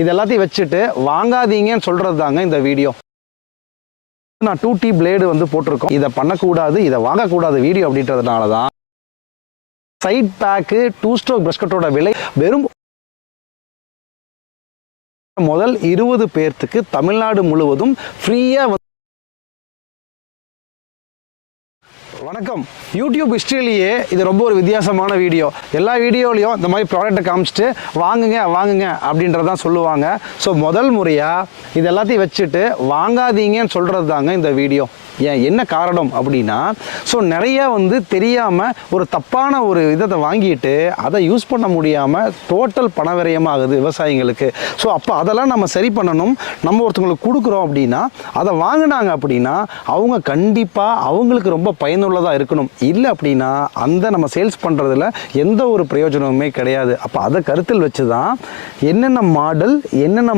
இது எல்லாத்தையும் வச்சுட்டு வாங்காதீங்கன்னு சொல்கிறது தாங்க இந்த வீடியோ. நான் 2T பிளேடு வந்து போட்டிருக்கோம். இதை பண்ணக்கூடாது, இதை வாங்கக்கூடாது வீடியோ அப்படின்றதுனால தான். சைட் பேக்கு 2 ஸ்ட்ரோக் பிரஷ் கட்டரோட விலை வெறும் முதல் 20 பேர்த்துக்கு தமிழ்நாடு முழுவதும் ஃப்ரீயாக. வணக்கம். யூடியூப் ஹிஸ்ட்ரியிலேயே இது ரொம்ப ஒரு வித்தியாசமான வீடியோ. எல்லா வீடியோலையும் இந்த மாதிரி ப்ராடக்ட்டை காமிச்சிட்டு வாங்குங்க அப்படின்றதான் சொல்லுவாங்க. ஸோ முதல் முறையாக இது எல்லாத்தையும் வச்சுட்டு வாங்காதீங்கன்னு சொல்கிறது தாங்க இந்த வீடியோ. ஏன் என்ன காரணம் அப்படின்னா, ஸோ நிறையா வந்து தெரியாமல் ஒரு தப்பான ஒரு இதை வாங்கிட்டு அதை யூஸ் பண்ண முடியாமல் டோட்டல் பண விரயமாகுது விவசாயிங்களுக்கு. ஸோ அப்போ அதெல்லாம் நம்ம சரி பண்ணணும். நம்ம ஒருத்தவங்களுக்கு கொடுக்குறோம் அப்படின்னா அதை வாங்கினாங்க அப்படின்னா அவங்க கண்டிப்பாக அவங்களுக்கு ரொம்ப பயனுள்ளதாக இருக்கணும். இல்லை அப்படின்னா அந்த நம்ம சேல்ஸ் பண்ணுறதுல எந்த ஒரு பிரயோஜனமுமே கிடையாது. அப்போ அதை கருத்தில் வச்சு தான் என்னென்ன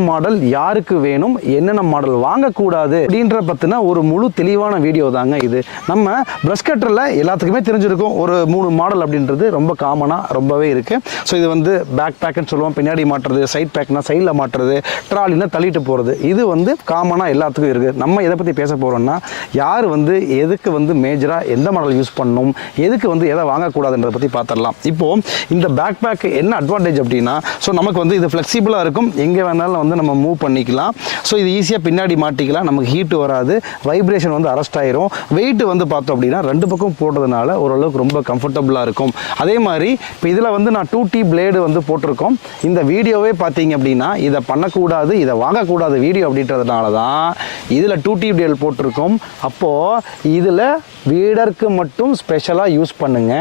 மாடல் யாருக்கு வேணும், என்னென்ன மாடல் வாங்கக்கூடாது அப்படின்ற பற்றின ஒரு முழு தெளிவான வீடியோ தாங்க இது. நம்ம பிரஷ் கட்டரில் எல்லாத்துக்குமே தெரிஞ்சிருக்கும் ஒரு 3 மாடல் அப்படின்றது ரொம்ப காமனாக ரொம்பவே இருக்குது. ஸோ இது வந்து பேக் பேக்குன்னு சொல்லுவோம், பின்னாடி மாட்டுறது, சைட் பேக்னா சைடில் மாட்டுறது, ட்ராலினா தள்ளிட்டு போகிறது. இது வந்து காமனாக எல்லாத்துக்கும் இருக்குது. நம்ம எதை பற்றி பேச போகிறோம்னா, யார் வந்து எதுக்கு வந்து மேஜராக எந்த மாடல் யூஸ் பண்ணணும், எதுக்கு வந்து எதை வாங்கக்கூடாதுன்றதை பற்றி பார்த்துடலாம். இப்போது இந்த பேக் பேக் என்ன அட்வான்டேஜ் அப்படின்னா, ஸோ நமக்கு வந்து இது ஃப்ளெக்சிபிளாக இருக்கும், எங்கே வேணாலும் வந்து நம்ம மூவ் பண்ணிக்கலாம். ஸோ இது ஈஸியாக பின்னாடி மாட்டிக்கலாம், நமக்கு ஹீட்டு வராது, வைப்ரேஷன் வந்து அரெஸ்ட் ஆயிரும். வெயிட் வந்து பார்த்தோம் அப்படின்னா 2 பக்கம் போடுறதுனால ஓரளவுக்கு ரொம்ப கம்ஃபர்டபுளாக இருக்கும். அதே மாதிரி இப்போ இதில் வந்து நான் 2T பிளேடு வந்து போட்டிருக்கோம். இந்த வீடியோவே பார்த்தீங்க அப்படின்னா இதை பண்ணக்கூடாது, இதை வாங்கக்கூடாது வீடியோ அப்படின்றதுனால தான் இதில் 2T பிளேடு போட்டிருக்கோம். அப்போது இதில் வீடருக்கு மட்டும் ஸ்பெஷலாக யூஸ் பண்ணுங்க.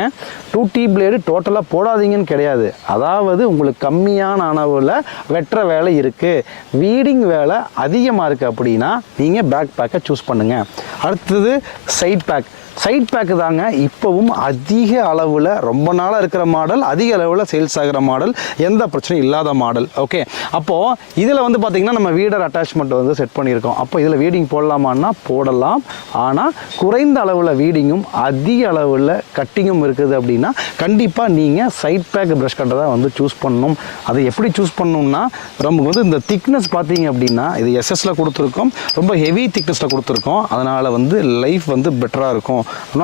2T பிளேடு டோட்டலாக போடாதீங்கன்னு கிடையாது. அதாவது உங்களுக்கு கம்மியான அளவில் வெட்டுற வேலை இருக்குது, வீடிங் வேலை அதிகமாக இருக்குது அப்படின்னா நீங்கள் பேக் பேக்கை சூஸ் பண்ணுங்கள். அடுத்தது சைட் பேக்கு தாங்க இப்போவும் அதிக அளவில் ரொம்ப நாளாக இருக்கிற மாடல், அதிக அளவில் சேல்ஸ் ஆகிற மாடல், எந்த பிரச்சனையும் இல்லாத மாடல். ஓகே, அப்போது இதில் வந்து பார்த்திங்கன்னா நம்ம வீடர் அட்டாச்மெண்ட் வந்து செட் பண்ணியிருக்கோம். அப்போ இதில் வீடிங் போடலாமான்னா போடலாம். ஆனால் குறைந்த அளவில் வீடிங்கும் அதிக அளவில் கட்டிங்கும் இருக்குது அப்படின்னா கண்டிப்பாக நீங்கள் சைட் பேக் ப்ரஷ் கட்டரை தான் வந்து சூஸ் பண்ணணும். அதை எப்படி சூஸ் பண்ணணும்னா, நமக்கு வந்து இந்த திக்னஸ் பார்த்தீங்க அப்படின்னா இது எஸ்எஸ்ல கொடுத்துருக்கோம், ரொம்ப ஹெவி திக்னஸில் கொடுத்துருக்கோம். அதனால் வந்து லைஃப் வந்து பெட்டராக இருக்கும்.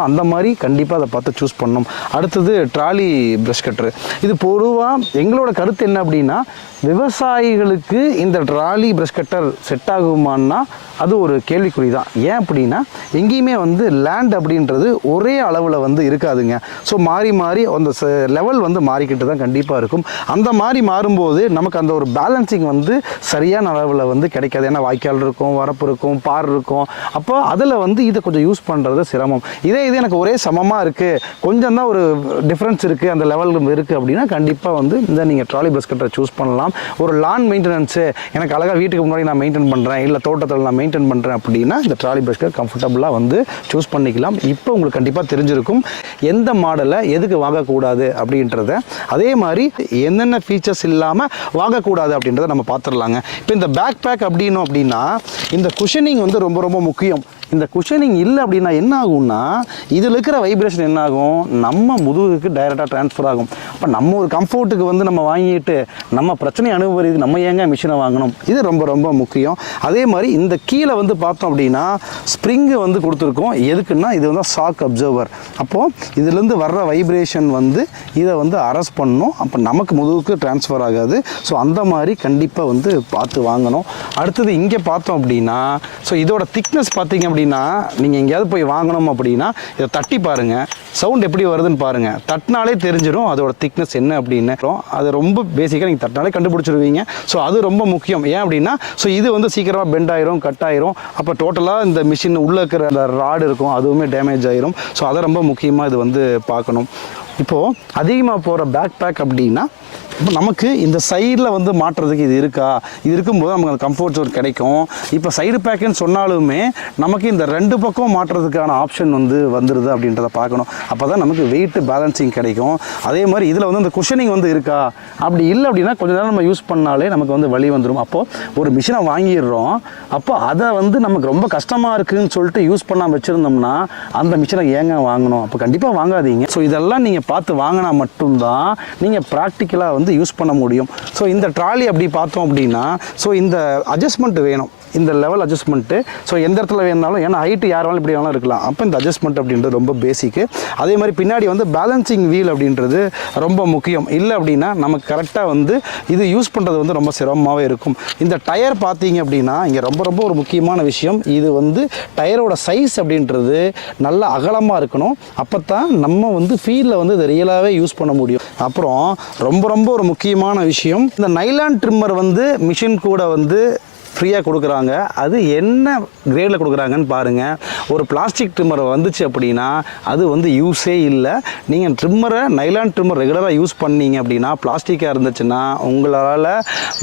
அந்த மாதிரி கண்டிப்பாக அதை பார்த்து சூஸ் பண்ணணும். அடுத்தது ட்ராலி ப்ரஷ் கட்டரு. இது பொதுவாக எங்களோட கருத்து என்ன அப்படின்னா, விவசாயிகளுக்கு இந்த ட்ராலி ப்ரஷ் கட்டர் செட் ஆகுமான்னா அது ஒரு கேள்விக்குறி தான். ஏன் அப்படின்னா எங்கேயுமே வந்து லேண்ட் அப்படின்றது ஒரே அளவில் வந்து இருக்காதுங்க. ஸோ மாறி அந்த லெவல் வந்து மாறிக்கிட்டு தான் கண்டிப்பாக இருக்கும். அந்த மாதிரி மாறும்போது நமக்கு அந்த ஒரு பேலன்சிங் வந்து சரியான அளவில் வந்து கிடைக்காது. ஏன்னா வாய்க்கால் இருக்கும், வரப்பு இருக்கும், பார் இருக்கும். அப்போ அதில் வந்து இதை கொஞ்சம் யூஸ் பண்ணுறது சிரமம். இது எனக்கு ஒரே சமமாக இருக்குது, கொஞ்சம் தான் ஒரு டிஃப்ரென்ஸ் இருக்குது, அந்த லெவல் இருக்குது அப்படின்னா கண்டிப்பாக வந்து இந்த நீங்கள் ட்ராலி ப்ரஷ் கட்டரை சூஸ் பண்ணலாம். ஒரு லான் மெயின்டெனன்ஸு எனக்கு அழகாக வீட்டுக்கு முன்னாடி நான் மெயின்டைன் பண்ணுறேன், இல்லை தோட்டத்தில் நான் மெயின்டைன் பண்ணுறேன் அப்படின்னா இந்த ட்ராலி ப்ரஷ் கட்டர் கம்ஃபர்டபுளாக வந்து சூஸ் பண்ணிக்கலாம். இப்போ உங்களுக்கு கண்டிப்பாக தெரிஞ்சிருக்கும் எந்த மாடலை எதுக்கு வாங்கக்கூடாது அப்படின்றத. அதே மாதிரி என்னென்ன ஃபீச்சர்ஸ் இல்லாமல் வாங்கக்கூடாது அப்படின்றத நம்ம பார்த்துடலாங்க. இப்போ இந்த பேக் பேக் அப்படின்னா இந்த குஷனிங் வந்து ரொம்ப ரொம்ப முக்கியம். இந்த குஷனிங் இல்லை அப்படின்னா என்ன ஆகும்னா, இதில் இருக்கிற வைப்ரேஷன் என்ன ஆகும், நம்ம முதுகுக்கு டைரெக்டாக ட்ரான்ஸ்ஃபர் ஆகும். அப்போ நம்ம ஒரு கம்ஃபர்ட்டுக்கு வந்து நம்ம வாங்கிட்டு நம்ம பிரச்சனை அனுபவிது நம்ம ஏங்க மிஷினை வாங்கணும், இது ரொம்ப ரொம்ப முக்கியம். அதே மாதிரி இந்த கீழே வந்து பார்த்தோம் அப்படின்னா ஸ்ப்ரிங்கு வந்து கொடுத்துருக்கோம். எதுக்குன்னா இது வந்து ஷாக் அப்சர்வர். அப்போது இதுலேருந்து வர்ற வைப்ரேஷன் வந்து இதை வந்து அரெஸ்ட் பண்ணணும். அப்போ நமக்கு முதுகுக்கு ட்ரான்ஸ்ஃபர் ஆகாது. ஸோ அந்த மாதிரி கண்டிப்பாக வந்து பார்த்து வாங்கணும். அடுத்தது இங்கே பார்த்தோம் அப்படின்னா, ஸோ இதோட திக்னஸ் பார்த்தீங்க அப்படின்னா நீங்கள் எங்கேயாவது போய் வாங்கணும் அப்படின்னா இதை தட்டி பாருங்கள், சவுண்ட் எப்படி வருதுன்னு பாருங்கள். தட்டினாலே தெரிஞ்சிடும் அதோட திக்னஸ் என்ன அப்படின்னு. அது ரொம்ப பேசிக்காக நீங்கள் தட்டினாலே கண்டுபிடிச்சிருவீங்க. ஸோ அது ரொம்ப முக்கியம். ஏன் அப்படின்னா, ஸோ இது வந்து சீக்கிரமாக பெண்ட் ஆயிரும், கட் ஆயிரும். அப்போ டோட்டலாக இந்த மிஷின் உள்ளே இருக்கிற அந்த ராடு இருக்கும், அதுவுமே டேமேஜ் ஆயிரும். ஸோ அதை ரொம்ப முக்கியமாக இது வந்து பார்க்கணும். இப்போது அதிகமாக போகிற பேக் பேக் அப்படின்னா இப்போ நமக்கு இந்த சைடில் வந்து மாட்டுறதுக்கு இது இருக்கா, இது இருக்கும்போது நமக்கு அந்த கம்ஃபர்ட் ஜோன் கிடைக்கும். இப்போ சைடு பேக்குன்னு சொன்னாலுமே நமக்கு இந்த 2 பக்கம் மாட்டுறதுக்கான ஆப்ஷன் வந்து வந்துடுது அப்படின்றத பார்க்கணும். அப்போ தான் நமக்கு வெயிட் பேலன்சிங் கிடைக்கும். அதே மாதிரி இதில் வந்து இந்த குஷனிங் வந்து இருக்கா, அப்படி இல்லை அப்படின்னா கொஞ்ச நேரம் நம்ம யூஸ் பண்ணாலே நமக்கு வந்து வலி வந்துடும். அப்போது ஒரு மிஷினை வாங்கிடுறோம், அப்போ அதை வந்து நமக்கு ரொம்ப கஷ்டமாக இருக்குதுன்னு சொல்லிட்டு யூஸ் பண்ணாமல் வச்சுருந்தோம்னா அந்த மிஷினை ஏங்க வாங்கணும்? அப்போ கண்டிப்பாக வாங்காதீங்க. ஸோ இதெல்லாம் நீங்கள் பார்த்து வாங்கினா மட்டும்தான் நீங்கள் ப்ராக்டிக்கலாக வந்து யூஸ் பண்ண முடியும். ஸோ இந்த ட்ராலி அப்படி பார்த்தோம் அப்படின்னா ஸோ இந்த அட்ஜஸ்ட்மெண்ட் வேணும், இந்த லெவல் அட்ஜஸ்ட்மெண்ட்டு. ஸோ எந்த இடத்துல வேணாலும், ஏன்னா ஹைட்டு யார் வேணாலும் இப்படி வேணாலும் இருக்கலாம். அப்போ இந்த அட்ஜஸ்ட்மெண்ட் அப்படின்றது ரொம்ப பேசிக்கு. அதே மாதிரி பின்னாடி வந்து பேலன்சிங் வீல் அப்படின்றது ரொம்ப முக்கியம். இல்லை அப்படின்னா நமக்கு கரெக்டாக வந்து இது யூஸ் பண்ணுறது வந்து ரொம்ப சிரமமாகவே இருக்கும். இந்த டயர் பார்த்தீங்க அப்படின்னா இங்கே ரொம்ப ரொம்ப ஒரு முக்கியமான விஷயம், இது வந்து டயரோட சைஸ் அப்படின்றது நல்ல அகலமாக இருக்கணும். அப்போ தான் நம்ம வந்து ஃபீல்டில் வந்து இதை ரியலாகவே யூஸ் பண்ண முடியும். அப்புறம் ரொம்ப ரொம்ப ஒரு முக்கியமான விஷயம், இந்த நைலான் ட்ரிம்மர் வந்து மிஷின் கூட வந்து ஃப்ரீயாக கொடுக்குறாங்க. அது என்ன கிரேடில் கொடுக்குறாங்கன்னு பாருங்கள். ஒரு பிளாஸ்டிக் ட்ரிம்மர் வந்துச்சு அப்படின்னா அது வந்து யூஸே இல்லை. நீங்கள் ட்ரிம்மரை நைலான் ட்ரிம்மர் ரெகுலராக யூஸ் பண்ணீங்க அப்படின்னா, பிளாஸ்டிக்காக இருந்துச்சுன்னா உங்களால்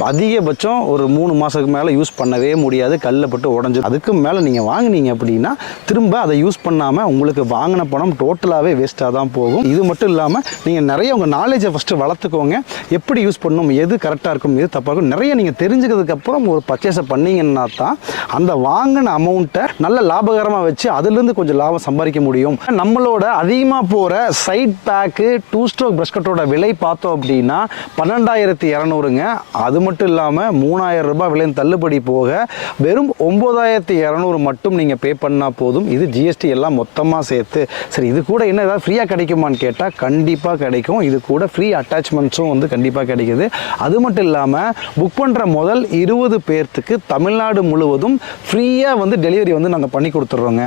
அதிகபட்சம் ஒரு 3 மாதத்துக்கு மேலே யூஸ் பண்ணவே முடியாது, கல்லில் பட்டு உடஞ்சிடும். அதுக்கு மேலே நீங்கள் வாங்கினீங்க அப்படின்னா திரும்ப அதை யூஸ் பண்ணாமல் உங்களுக்கு வாங்கின பணம் டோட்டலாகவே வேஸ்ட்டாக தான் போகும். இது மட்டும் இல்லாமல் நீங்கள் நிறைய உங்கள் நாலேஜை ஃபஸ்ட்டு வளர்த்துக்கோங்க. எப்படி யூஸ் பண்ணணும், எது கரெக்டாக இருக்கும், எது தப்பாக இருக்கும், நிறைய நீங்கள் தெரிஞ்சுக்கிறதுக்கப்புறம் ஒரு பர்ச்சேஸை பண்ணீங்கன்னா தான் அந்த வாங்கின அமௌண்ட்டை நல்ல லாபகரமாக வச்சு அதுலேருந்து கொஞ்சம் லாபம் சம்பாதிக்க முடியும். நம்மளோட அதிகமாக போகிற சைட் பேக்கு 2 ஸ்ட்ரோக் ப்ரஷ் கட்டரோட விலை பார்த்தோம் அப்படின்னா 12,200ங்க. அது மட்டும் இல்லாமல் 3,000 ரூபாய் விலையின் தள்ளுபடி போக வெறும் 9,200 மட்டும் நீங்கள் பே பண்ணால் போதும். இது ஜிஎஸ்டி எல்லாம் மொத்தமாக சேர்த்து. சரி, இது கூட என்ன ஏதாவது ஃப்ரீயாக கிடைக்குமான்னு கேட்டால் கண்டிப்பாக கிடைக்கும். இது கூட ஃப்ரீ அட்டாச்மெண்ட்ஸும் வந்து கண்டிப்பாக கிடைக்குது. அது மட்டும் இல்லாமல் புக் பண்ணுற முதல் 20 பேர்த்துக்கு தமிழ்நாடு முழுவதும் ஃப்ரீயாக வந்து டெலிவரி வந்து நாங்கள் பண்ணி கொடுத்துட்றோங்க.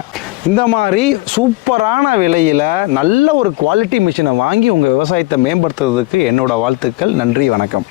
இந்த மாதிரி சூப்பரான விலையில் நல்ல ஒரு குவாலிட்டி மிஷினை வாங்கி உங்கள் விவசாயத்தை மேம்படுத்துறதுக்கு என்னோட வாழ்த்துக்கள். நன்றி, வணக்கம்.